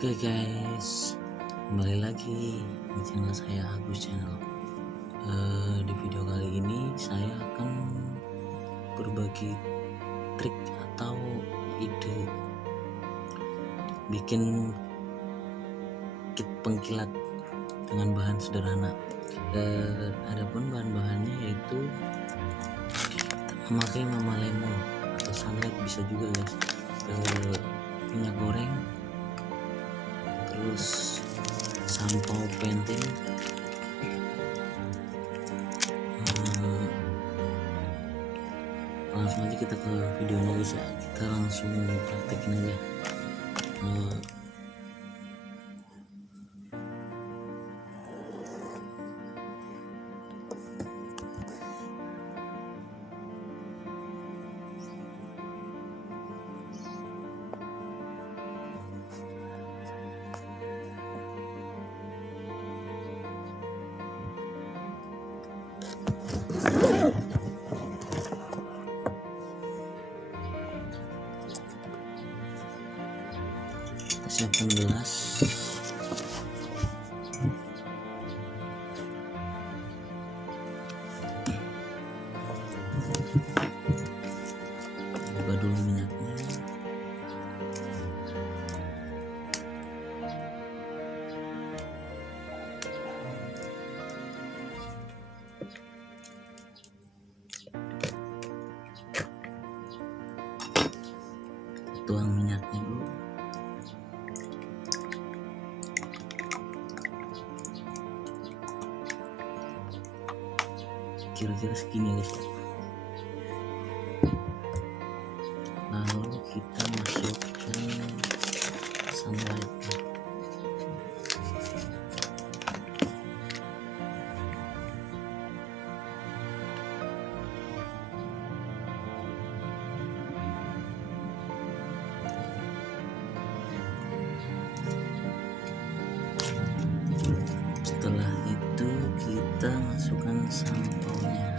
Oke guys, kembali lagi di channel saya, Agus channel. Di video kali ini saya akan berbagi trik atau ide bikin kit pengkilap dengan bahan sederhana. Adapun bahan-bahannya yaitu memakai mama lemon atau sangat bisa juga guys, minyak goreng, terus sampo pantene, langsung aja kita ke videonya guys ya. Kita langsung praktekin aja. Siapkan gelas, buka dulu minyaknya. Tuang minyaknya dulu. Kira-kira segini guys. Lalu kita masukkan sangat. Setelah itu kita masukkan samponya.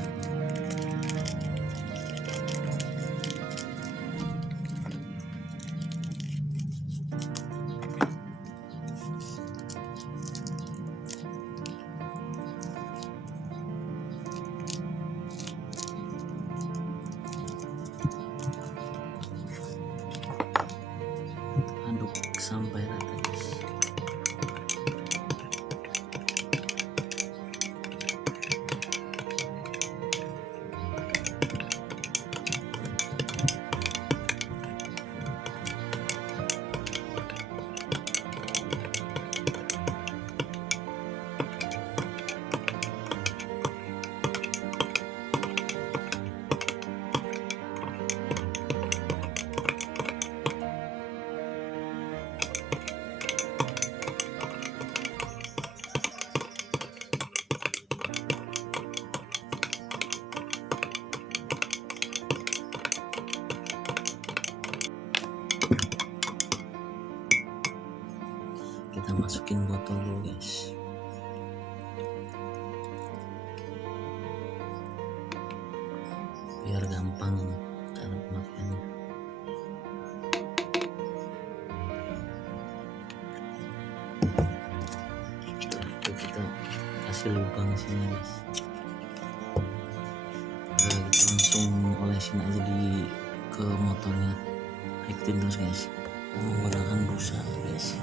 Aduk sampai rata guys. Kita masukin botol dulu guys. Biar gampang cara pemakaiannya. Itu kita kasih lubang sini guys. Kita langsung olesin aja ke motornya. Ikutin terus guys. Menggunakan busa guys.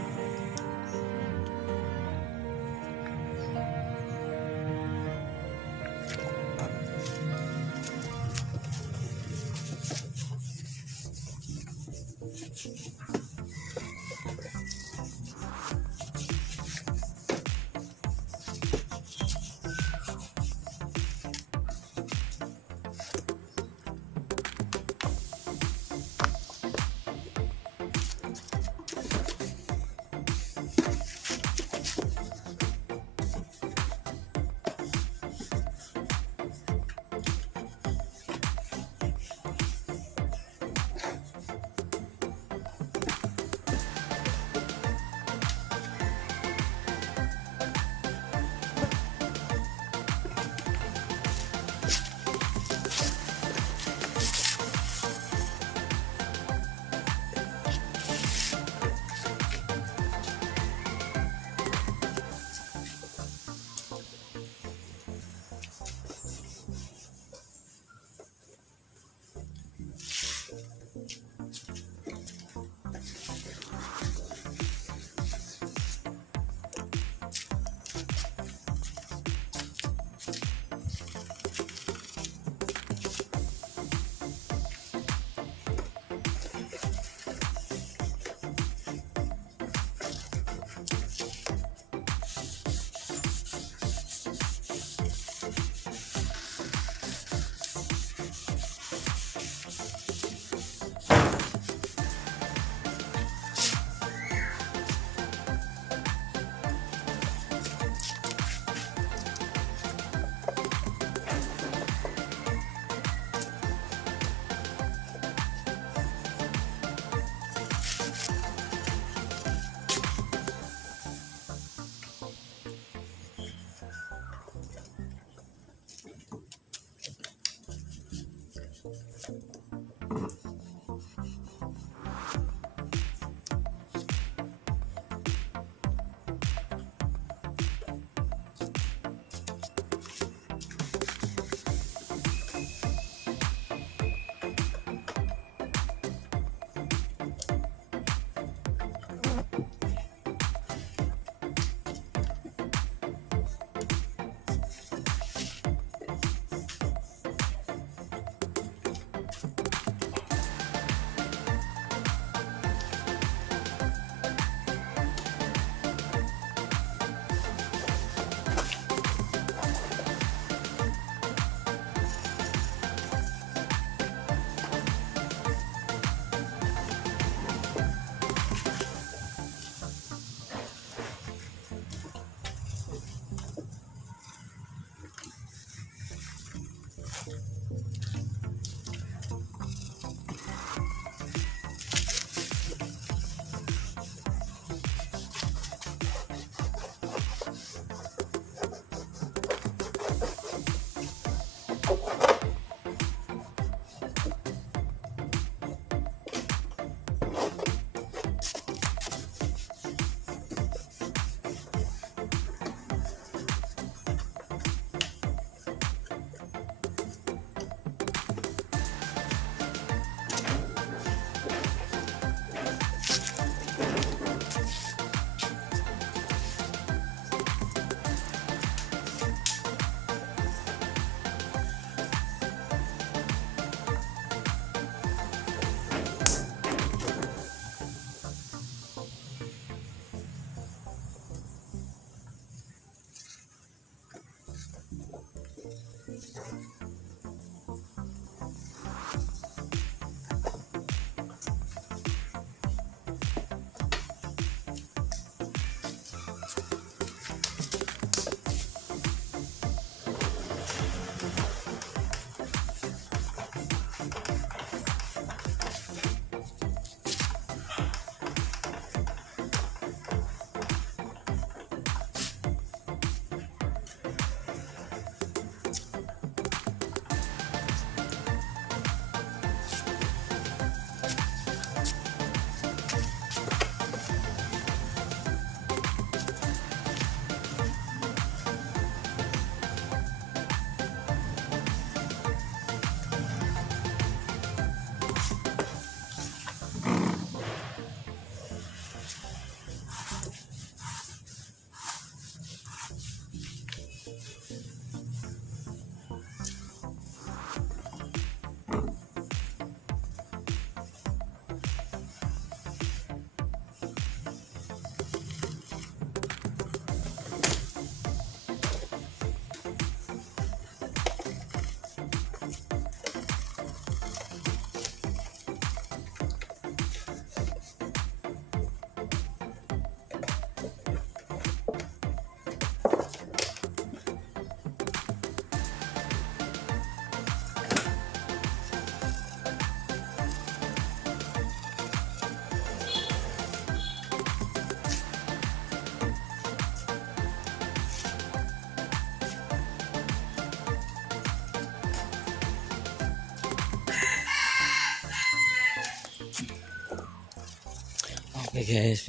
Oke guys,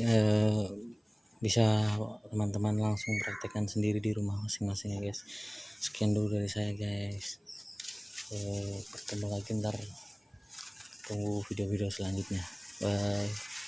bisa teman-teman langsung praktekkan sendiri di rumah masing-masing ya guys. Sekian dulu dari saya guys. Bertemu lagi ntar, tunggu video-video selanjutnya. Bye.